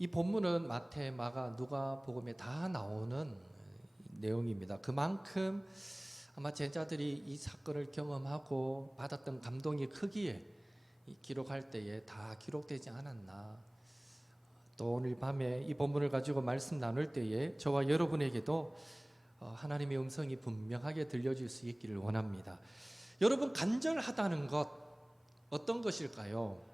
이 본문은 마태, 마가, 누가 복음에 다 나오는 내용입니다. 그만큼 아마 제자들이 이 사건을 경험하고 받았던 감동이 크기에 기록할 때에 다 기록되지 않았나. 또 오늘 밤에 이 본문을 가지고 말씀 나눌 때에 저와 여러분에게도 하나님의 음성이 분명하게 들려질 수 있기를 원합니다. 여러분, 간절하다는 것 어떤 것일까요?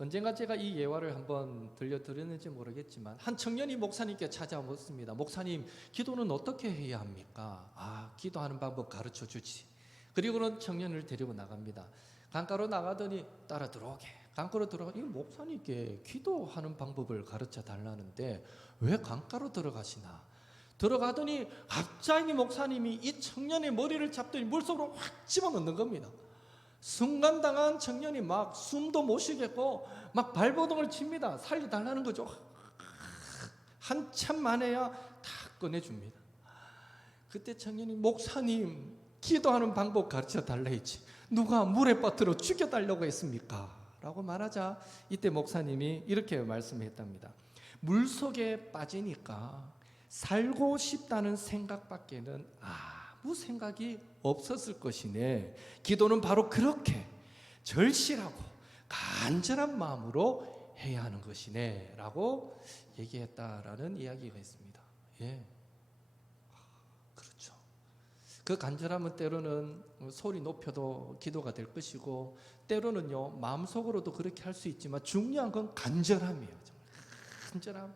언젠가 제가 이 예화를 한번 들려드렸는지 모르겠지만 한 청년이 목사님께 찾아왔습니다. 목사님, 기도는 어떻게 해야 합니까? 기도하는 방법 가르쳐 주지. 그리고는 청년을 데리고 나갑니다. 강가로 나가더니 따라 들어오게. 강가로 들어가, 이 목사님께 기도하는 방법을 가르쳐 달라는데 왜 강가로 들어가시나? 들어가더니 갑자기 목사님이 이 청년의 머리를 잡더니 물속으로 확 집어넣는 겁니다. 순간당한 청년이 막 숨도 못 쉬겠고 막 발버둥을 칩니다. 살려달라는 거죠. 한참 만에야 다 꺼내줍니다. 그때 청년이 목사님, 기도하는 방법 가르쳐 달라 했지 누가 물에 빠뜨려 죽여달라고 했습니까? 라고 말하자 이때 목사님이 이렇게 말씀했답니다. 물속에 빠지니까 살고 싶다는 생각밖에는 아무 생각이 없었을 것이네. 기도는 바로 그렇게 절실하고 간절한 마음으로 해야 하는 것이네 라고 얘기했다라는 이야기가 있습니다. 예, 그렇죠. 그 간절함은 때로는 소리 높여도 기도가 될 것이고 때로는요 마음속으로도 그렇게 할 수 있지만 중요한 건 간절함이에요. 정말 간절함,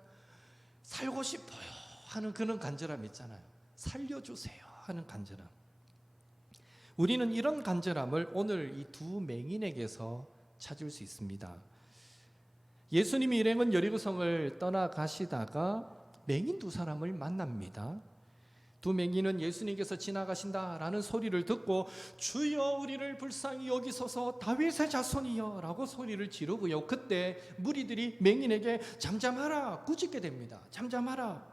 살고 싶어요 하는 그런 간절함 있잖아요. 살려주세요 하는 간절함. 우리는 이런 간절함을 오늘 이 두 맹인에게서 찾을 수 있습니다. 예수님이 일행은 여리고성을 떠나가시다가 맹인 두 사람을 만납니다. 두 맹인은 예수님께서 지나가신다라는 소리를 듣고 주여 우리를 불쌍히 여기소서 다윗의 자손이여 라고 소리를 지르고요. 그때 무리들이 맹인에게 잠잠하라 꾸짖게 됩니다. 잠잠하라.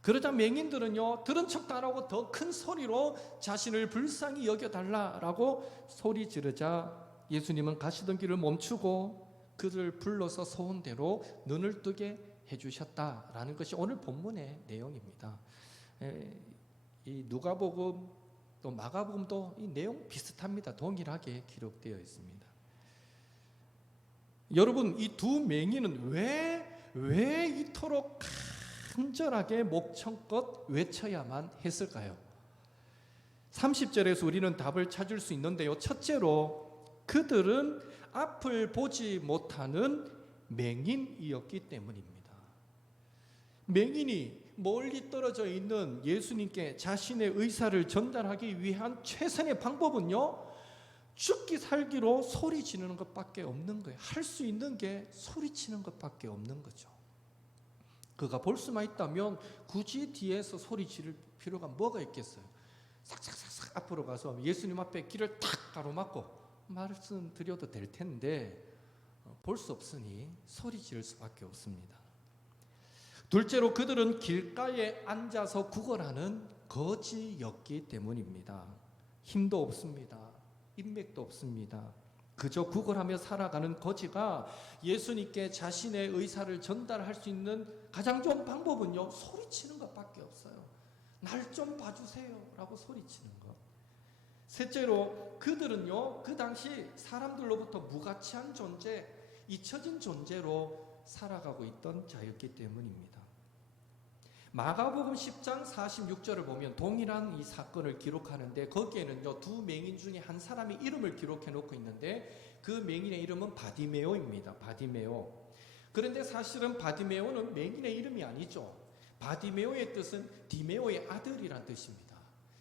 그러자 맹인들은요 들은 척도 안 하고 더 큰 소리로 자신을 불쌍히 여겨달라라고 소리 지르자 예수님은 가시던 길을 멈추고 그들을 불러서 소원대로 눈을 뜨게 해주셨다라는 것이 오늘 본문의 내용입니다. 이 누가복음 또 마가복음도 이 내용 비슷합니다. 동일하게 기록되어 있습니다. 여러분, 이 두 맹인은 왜 이토록 간절하게 목청껏 외쳐야만 했을까요? 30절에서 우리는 답을 찾을 수 있는데요. 첫째로 그들은 앞을 보지 못하는 맹인이었기 때문입니다. 맹인이 멀리 떨어져 있는 예수님께 자신의 의사를 전달하기 위한 최선의 방법은요 죽기 살기로 소리 지르는 것밖에 없는 거예요. 할 수 있는 게 소리치는 것밖에 없는 거죠. 그가 볼 수만 있다면 굳이 뒤에서 소리 지를 필요가 뭐가 있겠어요. 싹싹싹 앞으로 가서 예수님 앞에 길을 탁 가로막고 말씀드려도 될 텐데 볼 수 없으니 소리 지를 수밖에 없습니다. 둘째로 그들은 길가에 앉아서 구걸하는 거지였기 때문입니다. 힘도 없습니다. 인맥도 없습니다. 그저 구걸하며 살아가는 거지가 예수님께 자신의 의사를 전달할 수 있는 가장 좋은 방법은요 소리치는 것밖에 없어요. 날 좀 봐주세요 라고 소리치는 것. 셋째로 그들은요 그 당시 사람들로부터 무가치한 존재, 잊혀진 존재로 살아가고 있던 자였기 때문입니다. 마가복음 10장 46절을 보면 동일한 이 사건을 기록하는데 거기에는요 두 맹인 중에 한 사람의 이름을 기록해 놓고 있는데 그 맹인의 이름은 바디메오입니다. 바디메오. 그런데 사실은 바디메오는 맹인의 이름이 아니죠. 바디메오의 뜻은 디메오의 아들이란 뜻입니다.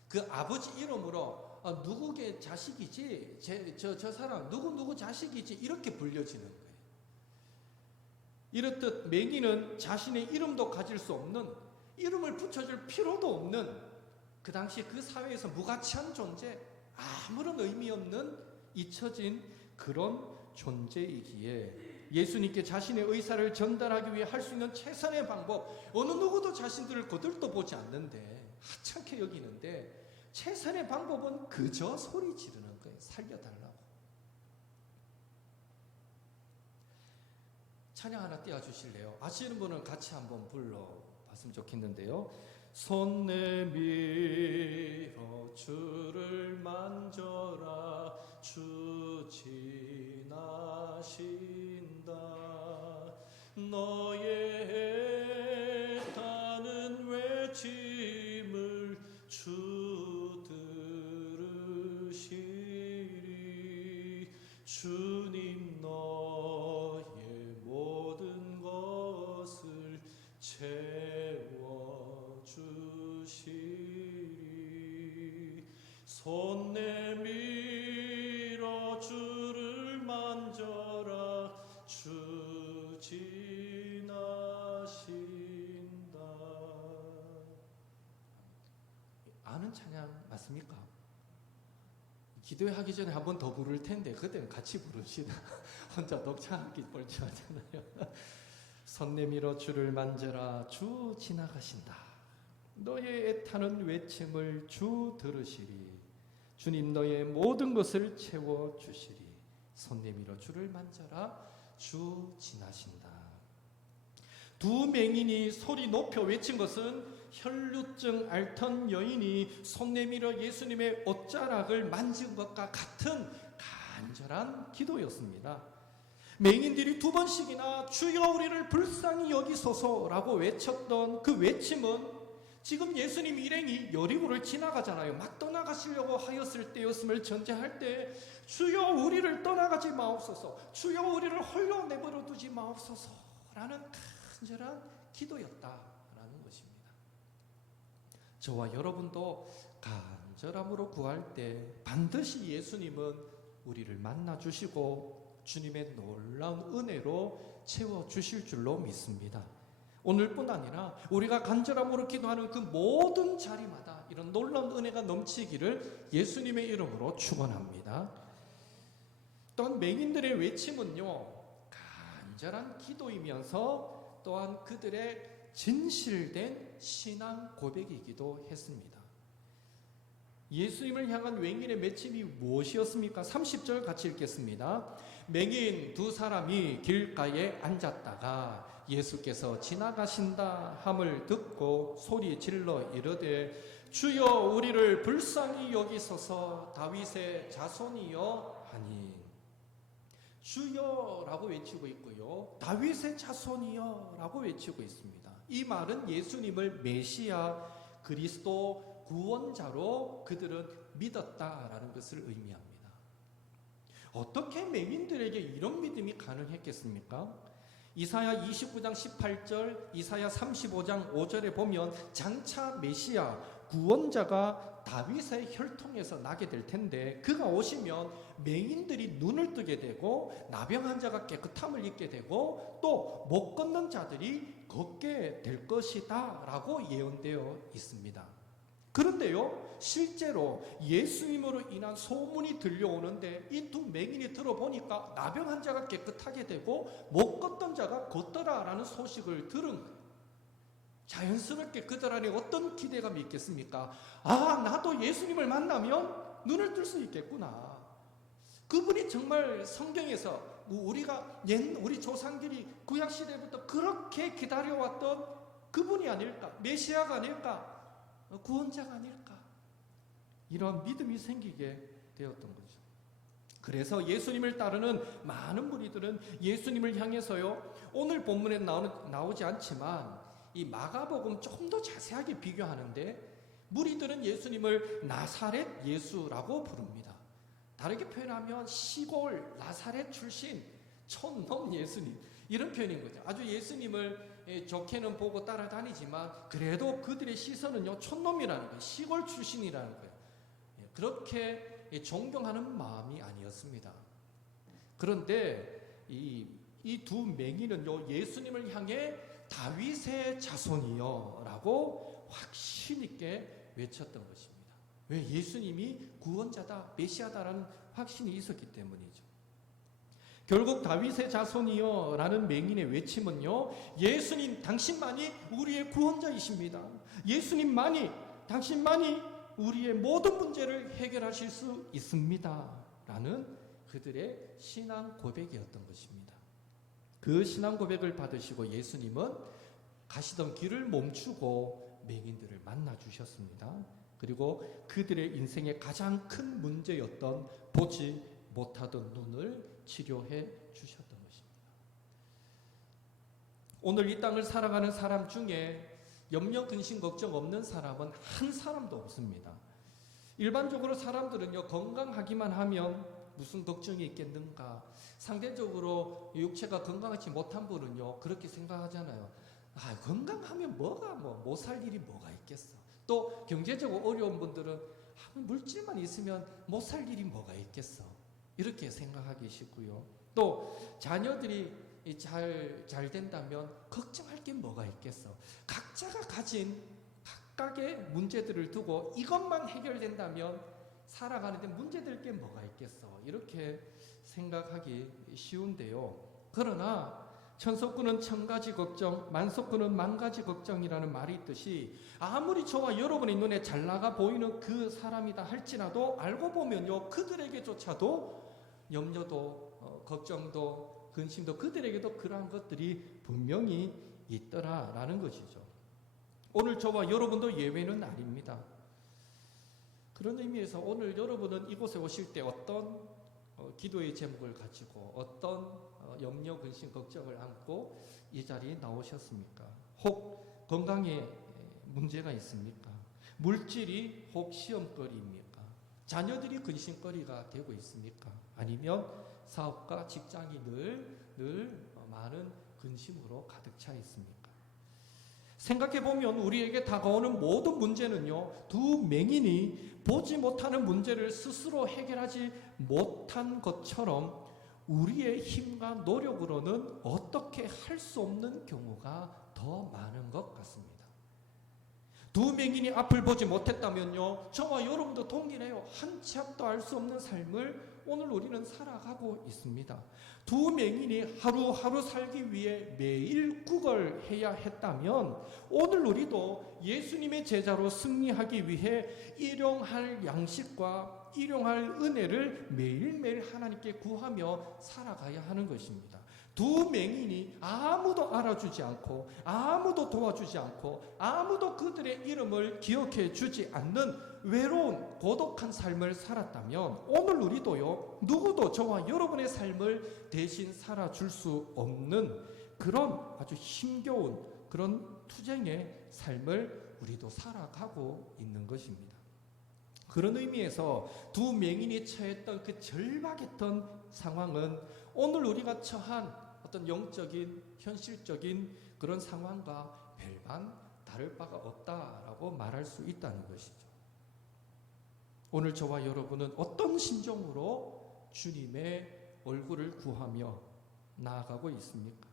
그 아버지 이름으로 누구의 자식이지, 저 사람 누구 자식이지 이렇게 불려지는 거예요. 이렇듯 맹인은 자신의 이름도 가질 수 없는, 이름을 붙여줄 필요도 없는 그 당시 그 사회에서 무가치한 존재, 아무런 의미 없는 잊혀진 그런 존재이기에 예수님께 자신의 의사를 전달하기 위해 할 수 있는 최선의 방법, 어느 누구도 자신들을 거들떠보지 않는데 하찮게 여기는데 최선의 방법은 그저 소리 지르는 거예요. 살려달라고. 찬양 하나 띄워주실래요? 아시는 분은 같이 한번 불러봤으면 좋겠는데요. 손 내밀어 주를 만져라 주 지나신다 너의 애타는 외침을 주 들으시리 주님 너의 모든 것을 채워주시리 손 내밀어 주를 만져라 주 지나신다. 아는 찬양 맞습니까? 기도하기 전에 한 번 더 부를 텐데 그때는 같이 부릅시다. 혼자 독창하기 뻘쭘하잖아요. 손 내밀어 주를 만져라 주 지나가신다 너의 애타는 외침을 주 들으시리 주님 너의 모든 것을 채워주시리 손 내밀어 주를 만져라 주 지나신다. 두 맹인이 소리 높여 외친 것은 혈루증 앓던 여인이 손 내밀어 예수님의 옷자락을 만진 것과 같은 간절한 기도였습니다. 맹인들이 두 번씩이나 주여 우리를 불쌍히 여기소서라고 외쳤던 그 외침은 지금 예수님 일행이 여리고를 지나가잖아요. 막 떠나가시려고 하였을 때였음을 전제할 때 주여 우리를 떠나가지 마옵소서 주여 우리를 홀로 내버려 두지 마옵소서라는 간절한 기도였다라는 것입니다. 저와 여러분도 간절함으로 구할 때 반드시 예수님은 우리를 만나주시고 주님의 놀라운 은혜로 채워주실 줄로 믿습니다. 오늘뿐 아니라 우리가 간절함으로 기도하는 그 모든 자리마다 이런 놀라운 은혜가 넘치기를 예수님의 이름으로 축원합니다. 또한 맹인들의 외침은요 간절한 기도이면서 또한 그들의 진실된 신앙 고백이기도 했습니다. 예수님을 향한 맹인의 외침이 무엇이었습니까? 30절 같이 읽겠습니다. 맹인 두 사람이 길가에 앉았다가 예수께서 지나가신다 함을 듣고 소리 질러 이르되 주여 우리를 불쌍히 여기소서 다윗의 자손이여 하니 주여라고 외치고 있고요 다윗의 자손이여라고 외치고 있습니다. 이 말은 예수님을 메시아 그리스도 구원자로 그들은 믿었다라는 것을 의미합니다. 어떻게 맹인들에게 이런 믿음이 가능했겠습니까? 이사야 29장 18절, 이사야 35장 5절에 보면 장차 메시아 구원자가 다윗의 혈통에서 나게 될 텐데 그가 오시면 맹인들이 눈을 뜨게 되고 나병 환자가 깨끗함을 입게 되고 또 못 걷는 자들이 걷게 될 것이다 라고 예언되어 있습니다. 그런데요 실제로 예수님으로 인한 소문이 들려오는데 이 두 맹인이 들어보니까 나병 환자가 깨끗하게 되고 못 걷던 자가 걷더라라는 소식을 들은 거예요. 자연스럽게 그들 안에 어떤 기대감이 있겠습니까? 아 나도 예수님을 만나면 눈을 뜰 수 있겠구나. 그분이 정말 성경에서 우리 조상들이 구약시대부터 그렇게 기다려왔던 그분이 아닐까, 메시아가 아닐까, 구원자가 아닐까, 이런 믿음이 생기게 되었던 거죠. 그래서 예수님을 따르는 많은 무리들은 예수님을 향해서요 오늘 본문에 나오지 않지만 이 마가복음 조금 더 자세하게 비교하는데 무리들은 예수님을 나사렛 예수라고 부릅니다. 다르게 표현하면 시골 나사렛 출신 촌놈 예수님 이런 표현인 거죠. 아주 예수님을 좋게는 보고 따라다니지만 그래도 그들의 시선은요 촌놈이라는 거예요. 시골 출신이라는 거예요. 그렇게 존경하는 마음이 아니었습니다. 그런데 이 두 맹인은요 예수님을 향해 다윗의 자손이여 라고 확신 있게 외쳤던 것입니다. 왜? 예수님이 구원자다 메시아다라는 확신이 있었기 때문이죠. 결국 다윗의 자손이여 라는 맹인의 외침은요 예수님 당신만이 우리의 구원자이십니다. 예수님만이 당신만이 우리의 모든 문제를 해결하실 수 있습니다 라는 그들의 신앙 고백이었던 것입니다. 그 신앙 고백을 받으시고 예수님은 가시던 길을 멈추고 맹인들을 만나 주셨습니다. 그리고 그들의 인생의 가장 큰 문제였던 보지 못하던 눈을 치료해 주셨던 것입니다. 오늘 이 땅을 살아가는 사람 중에 염려, 근심, 걱정 없는 사람은 한 사람도 없습니다. 일반적으로 사람들은요, 건강하기만 하면 무슨 걱정이 있겠는가. 상대적으로 육체가 건강하지 못한 분은요, 그렇게 생각하잖아요. 건강하면 뭐가 못 살 일이 뭐가 있겠어. 또 경제적으로 어려운 분들은 물질만 있으면 못 살 일이 뭐가 있겠어. 이렇게 생각하기 쉽고요. 또 자녀들이 잘 된다면 걱정할 게 뭐가 있겠어. 각자가 가진 각각의 문제들을 두고 이것만 해결된다면 살아가는데 문제될 게 뭐가 있겠어. 이렇게 생각하기 쉬운데요. 그러나 천석구는 천가지 걱정, 만석구는 만가지 걱정이라는 말이 있듯이 아무리 저와 여러분의 눈에 잘 나가 보이는 그 사람이다 할지라도 알고 보면요, 그들에게조차도 염려도 걱정도 근심도 그들에게도 그러한 것들이 분명히 있더라라는 것이죠. 오늘 저와 여러분도 예외는 아닙니다. 그런 의미에서 오늘 여러분은 이곳에 오실 때 어떤 기도의 제목을 가지고 어떤 염려, 근심, 걱정을 안고 이 자리에 나오셨습니까? 혹 건강에 문제가 있습니까? 물질이 혹 시험거리입니까? 자녀들이 근심거리가 되고 있습니까? 아니면 사업가, 직장이 늘 많은 근심으로 가득 차 있습니까? 생각해보면 우리에게 다가오는 모든 문제는요, 두 맹인이 보지 못하는 문제를 스스로 해결하지 못한 것처럼 우리의 힘과 노력으로는 어떻게 할 수 없는 경우가 더 많은 것 같습니다. 두 맹인이 앞을 보지 못했다면요, 저와 여러분도 동일해요. 한 치 앞도 알 수 없는 삶을 오늘 우리는 살아가고 있습니다. 두 맹인이 하루하루 살기 위해 매일 구걸해야 했다면 오늘 우리도 예수님의 제자로 승리하기 위해 일용할 양식과 일용할 은혜를 매일매일 하나님께 구하며 살아가야 하는 것입니다. 두 맹인이 아무도 알아주지 않고 아무도 도와주지 않고 아무도 그들의 이름을 기억해 주지 않는 외로운 고독한 삶을 살았다면 오늘 우리도요, 누구도 저와 여러분의 삶을 대신 살아줄 수 없는 그런 아주 힘겨운 그런 투쟁의 삶을 우리도 살아가고 있는 것입니다. 그런 의미에서 두 맹인이 처했던 그 절박했던 상황은 오늘 우리가 처한 어떤 영적인 현실적인 그런 상황과 별반 다를 바가 없다라고 말할 수 있다는 것이죠. 오늘 저와 여러분은 어떤 심정으로 주님의 얼굴을 구하며 나아가고 있습니까?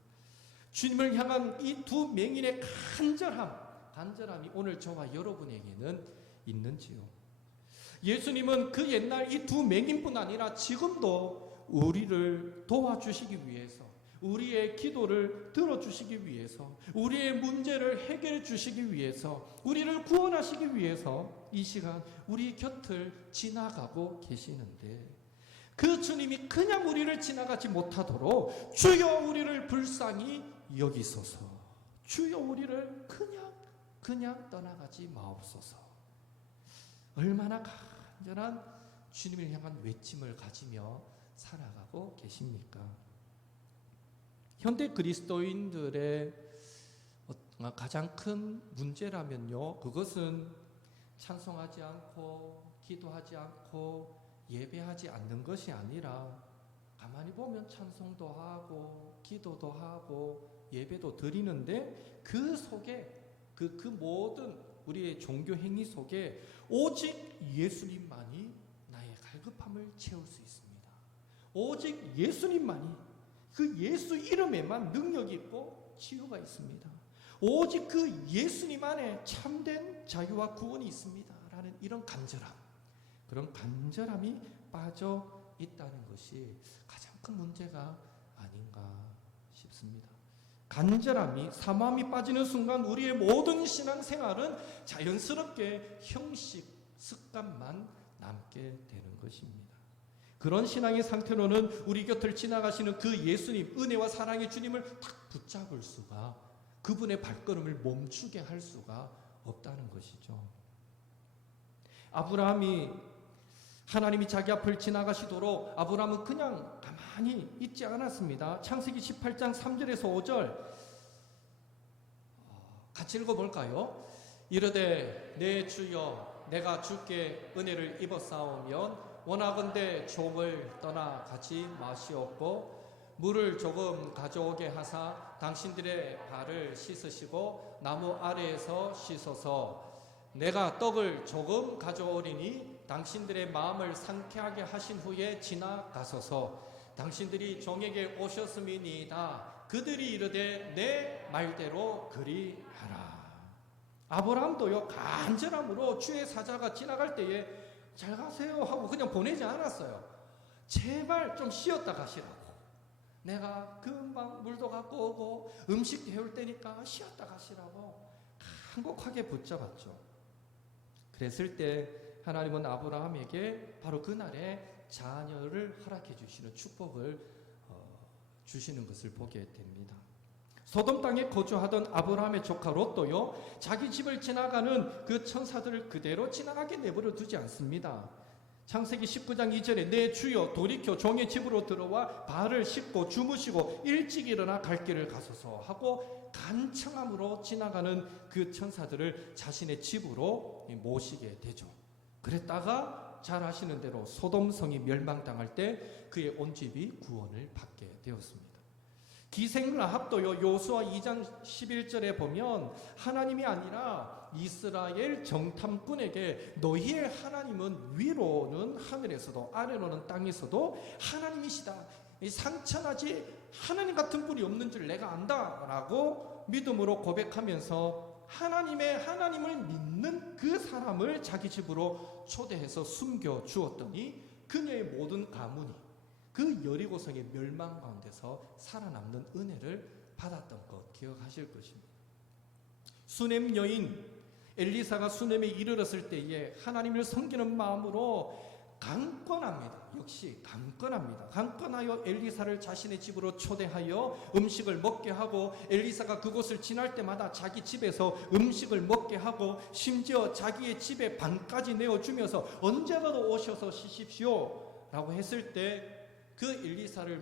주님을 향한 이 두 맹인의 간절함이 오늘 저와 여러분에게는 있는지요? 예수님은 그 옛날 이 두 맹인뿐 아니라 지금도 우리를 도와주시기 위해서, 우리의 기도를 들어주시기 위해서, 우리의 문제를 해결해 주시기 위해서, 우리를 구원하시기 위해서 이 시간 우리 곁을 지나가고 계시는데 그 주님이 그냥 우리를 지나가지 못하도록 주여 우리를 불쌍히 여기소서, 주여 우리를 그냥 떠나가지 마옵소서. 얼마나 간절한 주님을 향한 외침을 가지며 살아가고 계십니까? 현대 그리스도인들의 가장 큰 문제라면요, 그것은 찬송하지 않고 기도하지 않고 예배하지 않는 것이 아니라 가만히 보면 찬송도 하고 기도도 하고 예배도 드리는데 그 속에 그 모든 우리의 종교 행위 속에 오직 예수님만이 나의 갈급함을 채울 수 있습니다. 오직 예수님만이, 그 예수 이름에만 능력이 있고 치유가 있습니다. 오직 그 예수님 안에 참된 자유와 구원이 있습니다 라는 이런 간절함, 그런 간절함이 빠져 있다는 것이 가장 큰 문제가 아닌가 싶습니다. 간절함이, 사모함이 빠지는 순간 우리의 모든 신앙생활은 자연스럽게 형식, 습관만 남게 되는 것입니다. 그런 신앙의 상태로는 우리 곁을 지나가시는 그 예수님, 은혜와 사랑의 주님을 딱 붙잡을 수가, 그분의 발걸음을 멈추게 할 수가 없다는 것이죠. 아브라함이, 하나님이 자기 앞을 지나가시도록 아브라함은 그냥 가만히 있지 않았습니다. 창세기 18장 3절에서 5절 같이 읽어볼까요? 이르되 내 주여 내가 주께 은혜를 입었사오면 원하건대 종을 떠나 가지 마시옵고 물을 조금 가져오게 하사 당신들의 발을 씻으시고 나무 아래에서 씻어서 내가 떡을 조금 가져오리니 당신들의 마음을 상쾌하게 하신 후에 지나가소서. 당신들이 종에게 오셨음이니이다. 그들이 이르되 내 말대로 그리하라. 아브라함도요, 간절함으로 주의 사자가 지나갈 때에 잘 가세요 하고 그냥 보내지 않았어요. 제발 좀 쉬었다 가시라고. 내가 금방 물도 갖고 오고 음식도 해올 테니까 쉬었다 가시라고 간곡하게 붙잡았죠. 그랬을 때 하나님은 아브라함에게 바로 그날에 자녀를 허락해 주시는 축복을 주시는 것을 보게 됩니다. 소돔 땅에 거주하던 아브라함의 조카 롯도요, 자기 집을 지나가는 그 천사들을 그대로 지나가게 내버려 두지 않습니다. 창세기 19장 2절에 내 주여 돌이켜 종의 집으로 들어와 발을 씻고 주무시고 일찍 일어나 갈 길을 가소서 하고 간청함으로 지나가는 그 천사들을 자신의 집으로 모시게 되죠. 그랬다가 잘 아시는 대로 소돔성이 멸망당할 때 그의 온 집이 구원을 받게 되었습니다. 기생 라합도요, 요수아 2장 11절에 보면 하나님이 아니라 이스라엘 정탐꾼에게 너희의 하나님은 위로는 하늘에서도 아래로는 땅에서도 하나님이시다. 상처나지 하나님 같은 분이 없는 줄 내가 안다 라고 믿음으로 고백하면서 하나님을 믿는 그 사람을 자기 집으로 초대해서 숨겨주었더니 그녀의 모든 가문이 그 여리고성의 멸망 가운데서 살아남는 은혜를 받았던 것 기억하실 것입니다. 수넴 여인 엘리사가 수넴에 이르렀을 때에 하나님을 섬기는 마음으로 강권합니다. 역시 강권합니다. 강권하여 엘리사를 자신의 집으로 초대하여 음식을 먹게 하고 엘리사가 그곳을 지날 때마다 자기 집에서 음식을 먹게 하고 심지어 자기의 집에 방까지 내어주면서 언제라도 오셔서 쉬십시오 라고 했을 때 그 엘리사를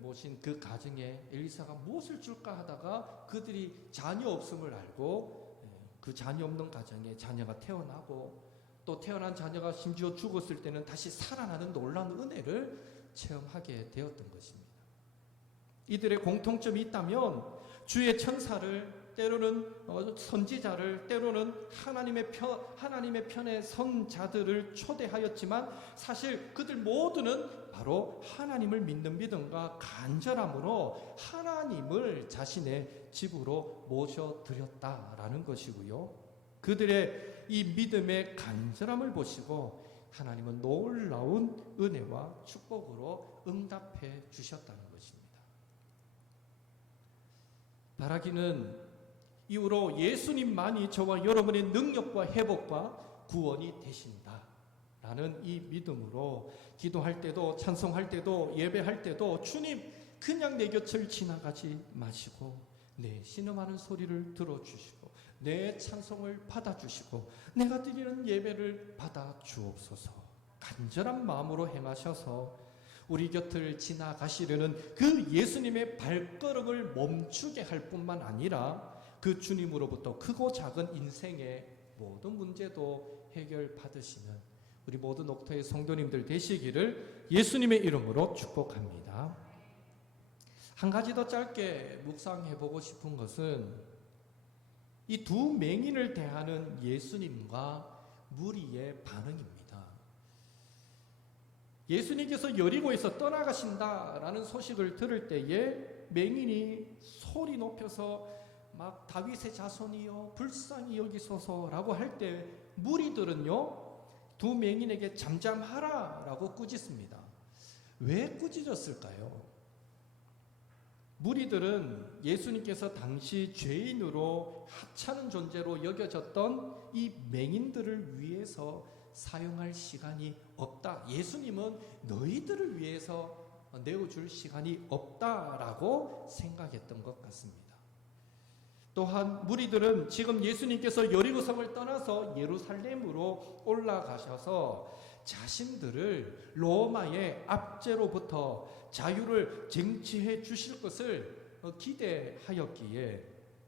모신 그 가정에 엘리사가 무엇을 줄까 하다가 그들이 자녀 없음을 알고 그 자녀 없는 가정에 자녀가 태어나고 또 태어난 자녀가 심지어 죽었을 때는 다시 살아나는 놀라운 은혜를 체험하게 되었던 것입니다. 이들의 공통점이 있다면 주의 천사를 때로는 선지자를 때로는 하나님의 편에 선 자들을 초대하였지만 사실 그들 모두는 바로 하나님을 믿는 믿음과 간절함으로 하나님을 자신의 집으로 모셔드렸다라는 것이고요. 그들의 이 믿음의 간절함을 보시고 하나님은 놀라운 은혜와 축복으로 응답해 주셨다는 것입니다. 바라기는 이후로 예수님만이 저와 여러분의 능력과 회복과 구원이 되신다 라는 이 믿음으로 기도할 때도 찬송할 때도 예배할 때도 주님 그냥 내 곁을 지나가지 마시고 내 신음하는 소리를 들어주시고 내 찬송을 받아주시고 내가 드리는 예배를 받아주옵소서. 간절한 마음으로 행하셔서 우리 곁을 지나가시려는 그 예수님의 발걸음을 멈추게 할 뿐만 아니라 그 주님으로부터 크고 작은 인생의 모든 문제도 해결받으시는 우리 모든 옥터의 성도님들 되시기를 예수님의 이름으로 축복합니다. 한 가지 더 짧게 묵상해보고 싶은 것은 이 두 맹인을 대하는 예수님과 무리의 반응입니다. 예수님께서 여리고에서 떠나가신다라는 소식을 들을 때에 맹인이 소리 높여서 막 다윗의 자손이여 불쌍히 여기소서라고 할 때 무리들은요 두 맹인에게 잠잠하라라고 꾸짖습니다. 왜 꾸짖었을까요? 무리들은 예수님께서 당시 죄인으로 하찮은 존재로 여겨졌던 이 맹인들을 위해서 사용할 시간이 없다. 예수님은 너희들을 위해서 내어줄 시간이 없다라고 생각했던 것 같습니다. 또한 무리들은 지금 예수님께서 여리고성을 떠나서 예루살렘으로 올라가셔서 자신들을 로마의 압제로부터 자유를 쟁취해 주실 것을 기대하였기에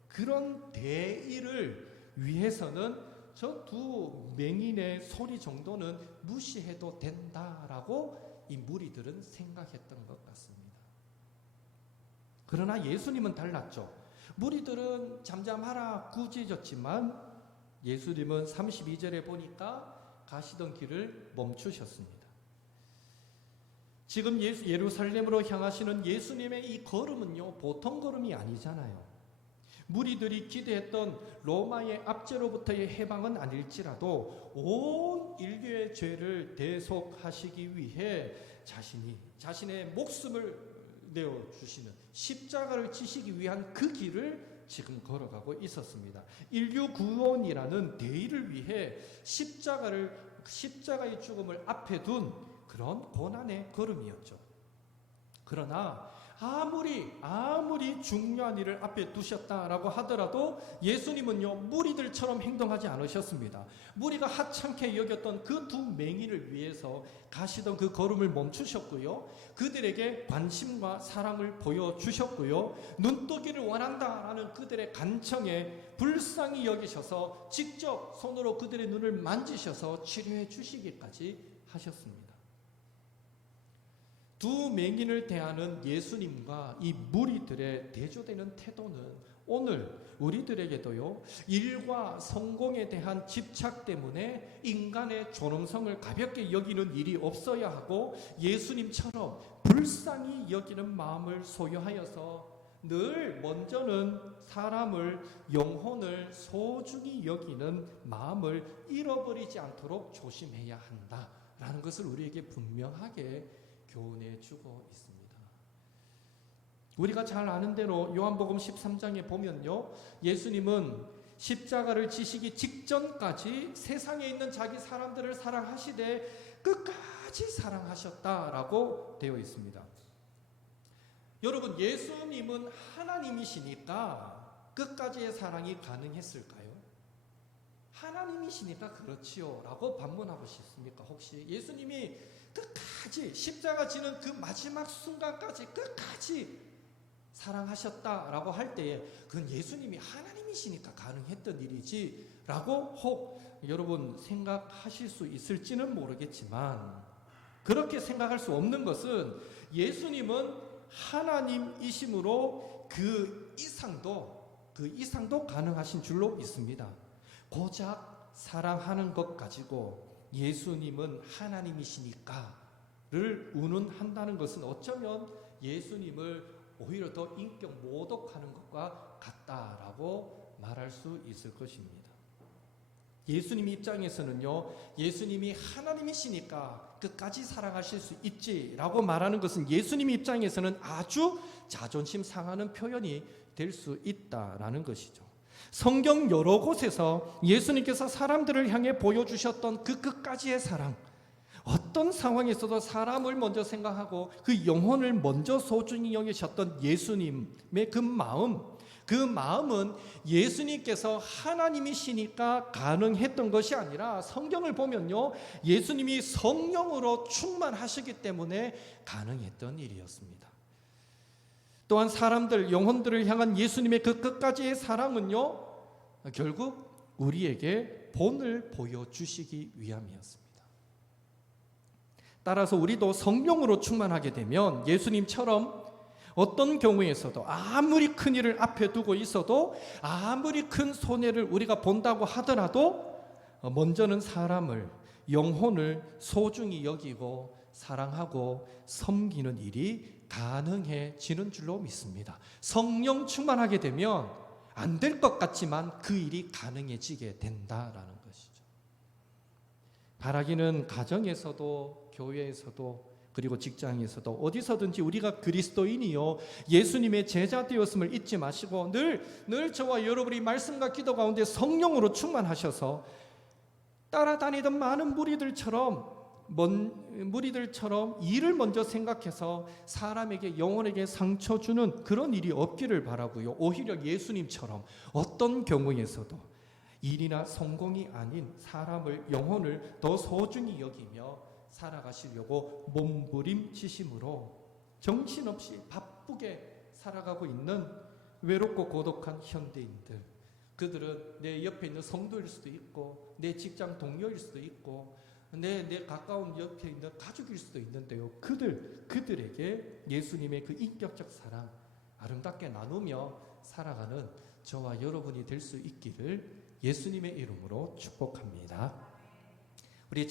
그런 대의를 위해서는 저 두 맹인의 소리 정도는 무시해도 된다라고 이 무리들은 생각했던 것 같습니다. 그러나 예수님은 달랐죠. 무리들은 잠잠하라 꾸짖었지만 예수님은 32절에 보니까 가시던 길을 멈추셨습니다. 지금 예루살렘으로 향하시는 예수님의 이 걸음은요, 보통 걸음이 아니잖아요. 무리들이 기대했던 로마의 압제로부터의 해방은 아닐지라도 온 인류의 죄를 대속하시기 위해 자신의 목숨을 내어주시는 십자가를 지시기 위한 그 길을 지금 걸어가고 있었습니다. 인류 구원이라는 대의를 위해 십자가의 죽음을 앞에 둔 그런 고난의 걸음이었죠. 그러나 아무리 중요한 일을 앞에 두셨다라고 하더라도 예수님은요, 무리들처럼 행동하지 않으셨습니다. 무리가 하찮게 여겼던 그 두 맹인을 위해서 가시던 그 걸음을 멈추셨고요, 그들에게 관심과 사랑을 보여주셨고요, 눈뜨기를 원한다라는 그들의 간청에 불쌍히 여기셔서 직접 손으로 그들의 눈을 만지셔서 치료해 주시기까지 하셨습니다. 두 맹인을 대하는 예수님과 이 무리들의 대조되는 태도는 오늘 우리들에게도요, 일과 성공에 대한 집착 때문에 인간의 존엄성을 가볍게 여기는 일이 없어야 하고 예수님처럼 불쌍히 여기는 마음을 소유하여서 늘 먼저는 사람을, 영혼을 소중히 여기는 마음을 잃어버리지 않도록 조심해야 한다라는 것을 우리에게 분명하게 교훈해 주고 있습니다. 우리가 잘 아는 대로 요한복음 13장에 보면요, 예수님은 십자가를 지시기 직전까지 세상에 있는 자기 사람들을 사랑하시되 끝까지 사랑하셨다라고 되어 있습니다. 여러분, 예수님은 하나님이시니까 끝까지의 사랑이 가능했을까요? 하나님이시니까 그렇지요 라고 반문하고 싶습니까? 혹시 예수님이 끝까지 십자가 지는 그 마지막 순간까지 끝까지 사랑하셨다라고 할 때에 그건 예수님이 하나님이시니까 가능했던 일이지 라고 혹 여러분 생각하실 수 있을지는 모르겠지만, 그렇게 생각할 수 없는 것은 예수님은 하나님이심으로 그 이상도 가능하신 줄로 믿습니다. 고작 사랑하는 것 가지고 예수님은 하나님이시니까를 운운한다는 것은 어쩌면 예수님을 오히려 더 인격 모독하는 것과 같다라고 말할 수 있을 것입니다. 예수님 입장에서는요, 예수님이 하나님이시니까 끝까지 사랑하실 수 있지라고 말하는 것은 예수님 입장에서는 아주 자존심 상하는 표현이 될 수 있다라는 것이죠. 성경 여러 곳에서 예수님께서 사람들을 향해 보여주셨던 그 끝까지의 사랑, 어떤 상황에서도 사람을 먼저 생각하고 그 영혼을 먼저 소중히 여기셨던 예수님의 그 마음은 예수님께서 하나님이시니까 가능했던 것이 아니라 성경을 보면요, 예수님이 성령으로 충만하시기 때문에 가능했던 일이었습니다. 또한 사람들, 영혼들을 향한 예수님의 그 끝까지의 사랑은요, 결국 우리에게 본을 보여주시기 위함이었습니다. 따라서 우리도 성령으로 충만하게 되면 예수님처럼 어떤 경우에서도 아무리 큰 일을 앞에 두고 있어도, 아무리 큰 손해를 우리가 본다고 하더라도 먼저는 사람을, 영혼을 소중히 여기고 사랑하고 섬기는 일이 가능해지는 줄로 믿습니다. 성령 충만하게 되면 안 될 것 같지만 그 일이 가능해지게 된다라는 것이죠. 바라기는 가정에서도 교회에서도 그리고 직장에서도 어디서든지 우리가 그리스도인이요 예수님의 제자 되었음을 잊지 마시고 늘 저와 여러분이 말씀과 기도 가운데 성령으로 충만하셔서 따라다니던 많은 무리들처럼 일을 먼저 생각해서 사람에게 영혼에게 상처 주는 그런 일이 없기를 바라고요. 오히려 예수님처럼 어떤 경우에서도 일이나 성공이 아닌 사람을 영혼을 더 소중히 여기며 살아가시려고 몸부림치심으로 정신없이 바쁘게 살아가고 있는 외롭고 고독한 현대인들, 그들은 내 옆에 있는 성도일 수도 있고 내 직장 동료일 수도 있고 내 가까운 옆에 있는 가족일 수도 있는데요, 그들에게 예수님의 그 인격적 사랑 아름답게 나누며 살아가는 저와 여러분이 될 수 있기를 예수님의 이름으로 축복합니다. 우리